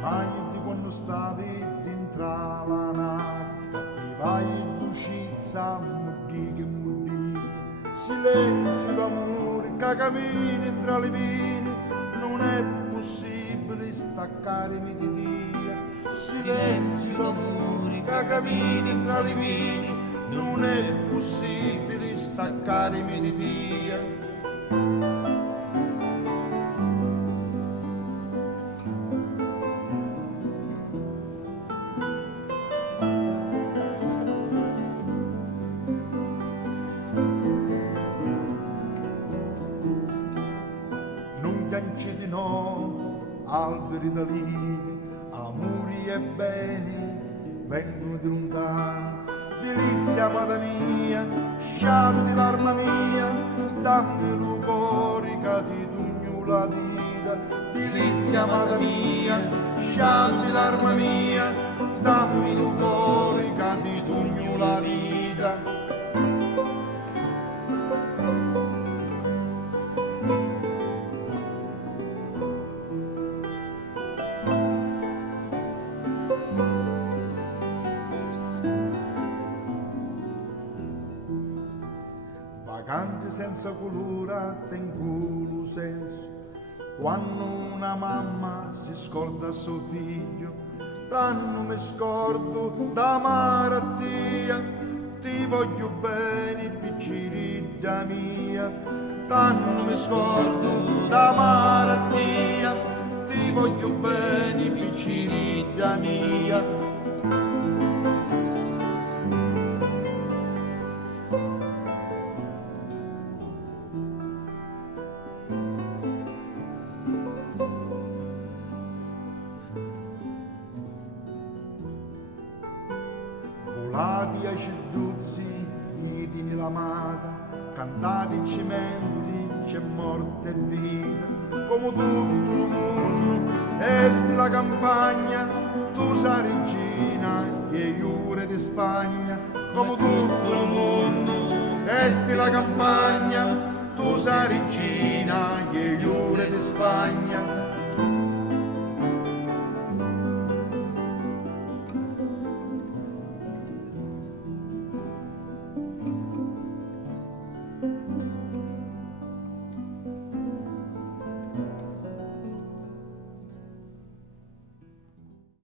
Mai di quando stavi dentro la nave, capivai dolcezza, mudì che mudì, silenzio d'amore che cammini tra le vene, non è possibile staccarmi di Dio. Silenzio d'amore che cammini tra le vene, non è possibile staccarmi di Dio. Ganci di no, alberi d'alivi, amori e beni vengono di lontano. Delizia amata mia, sciame di l'arma mia, dammi l'euforica di tugno la vita. Delizia amata mia, sciame di l'arma mia, dammi l'euforica di tugno la vita. Vaganti senza colore, tengono senso. Quando una mamma si scorda suo figlio, tanto mi scordo da malattia. Ti voglio bene, picciridda mia, tanto mi scordo da malattia. Ti voglio bene, picciridda mia. Volati ai ceduzzi, vidini l'amata, cantati in cimenti, c'è morte e vita, come tutto il mondo, esti la campagna, tu sei regina, e iure di Spagna, come tutto il mondo, esti la campagna, tu sei regina, e iure di Spagna.